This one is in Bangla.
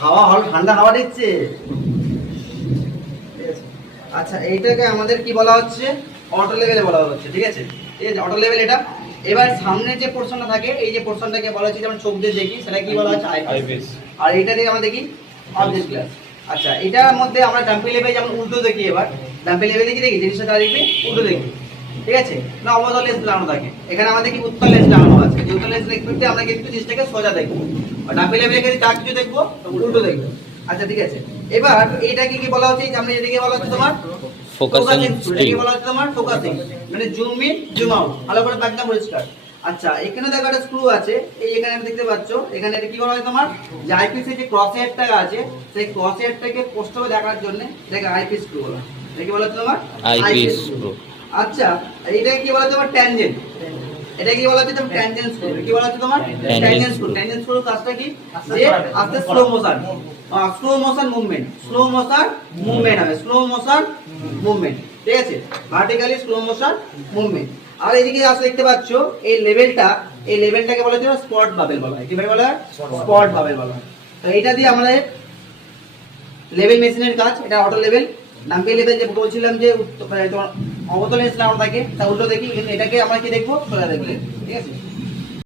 হাওয়া ঠান্ডা হাওয়া দিচ্ছে। আচ্ছা এইটাকে আমাদের কি বলা হচ্ছে, অটো লেভেলে বলা হচ্ছে, ঠিক আছে? ঠিক আছে, অটো লেভেল এটা। এবার সামনে যে পোরশনটা থাকে, এই যে পোরশনটাকে বলা হচ্ছে যেমন চোখ দিয়ে দেখি, সেটা কি বলা হচ্ছে আইপিস। আর এটা দিয়ে আমরা দেখি অবজেক্ট ক্লাস। আচ্ছা এটার মধ্যে আমরা ডাম্পি লেভেলে যেমন উল্টো দেখি, এবার ডাম্পি লেভেলে কি দেখি, জিনিসটা দেখবি উল্টো দেখি, ঠিক আছে? না অবতল লেন্স লাগানো থাকে, এখানে আমাদের কি উত্তল লেন্স লাগানো আছে। এই উত্তল লেন্স দেখতে আমরা কিন্তু জিনিসটাকে সোজা দেখবো, আর ডাম্পি লেভেলে যদি যা কিছু দেখবো উল্টো দেখবো। আচ্ছা ঠিক আছে, এবার এইটাকে কি বলা হচ্ছে, আমরা এদিকে বলা হচ্ছে তোমার ফোকাসিং স্ক্রু, এটাকে বলা হচ্ছে তোমার ফোকাসিং, মানে জুম ইন জুম আউট, ভালো করে একদম পরিষ্কার। আচ্ছা এখানে দেখো একটা স্ক্রু আছে, এই এখানে দেখতে পাচ্ছ, এখানে এটা কি বলা হয় তোমার, যে আইপিস এর যে ক্রস হেয়ারটা আছে, সেই ক্রস হেয়ারটাকে স্পষ্টভাবে দেখার জন্য এটাকে আইপিস স্ক্রু বলা হয়। এটা কি বলা হচ্ছে তোমার আইপিস স্ক্রু। আচ্ছা এইটাকে কি বলা হচ্ছে তোমার ট্যানজেন্ট, এটা কি বলা হচ্ছে তোমার ট্যানজেন্ট স্ক্রু, কি বলা হচ্ছে তোমার ট্যানজেন্ট স্ক্রু। ট্যানজেন্ট স্ক্রুর কাজটা কি, যে আস্তে slow motion, slow motion movement, slow motion movement হবে, স্লো মোশন মুভমেন্ট, ঠিক আছে? Vertically slow motion movement. আর এদিকে আসলে দেখতে পাচ্ছ এই লেভেলটা, এই লেভেলটাকে বলা হচ্ছে স্পট বাবেল বলা হয়। কি বলা হয়? স্পট বাবেল বলা হয়। তো এটা দিয়ে আমাদের লেভেল মেশিনের কাজ, এটা অটো লেভেল। ডাম্পি লেভেল যে বলছিলাম যে তোমার অবতল লেন্স লাগানো থাকে, তা উল্টো দেখি, এটাকে আমরা কি দেখবো, সোজা দেখবো, ঠিক আছে?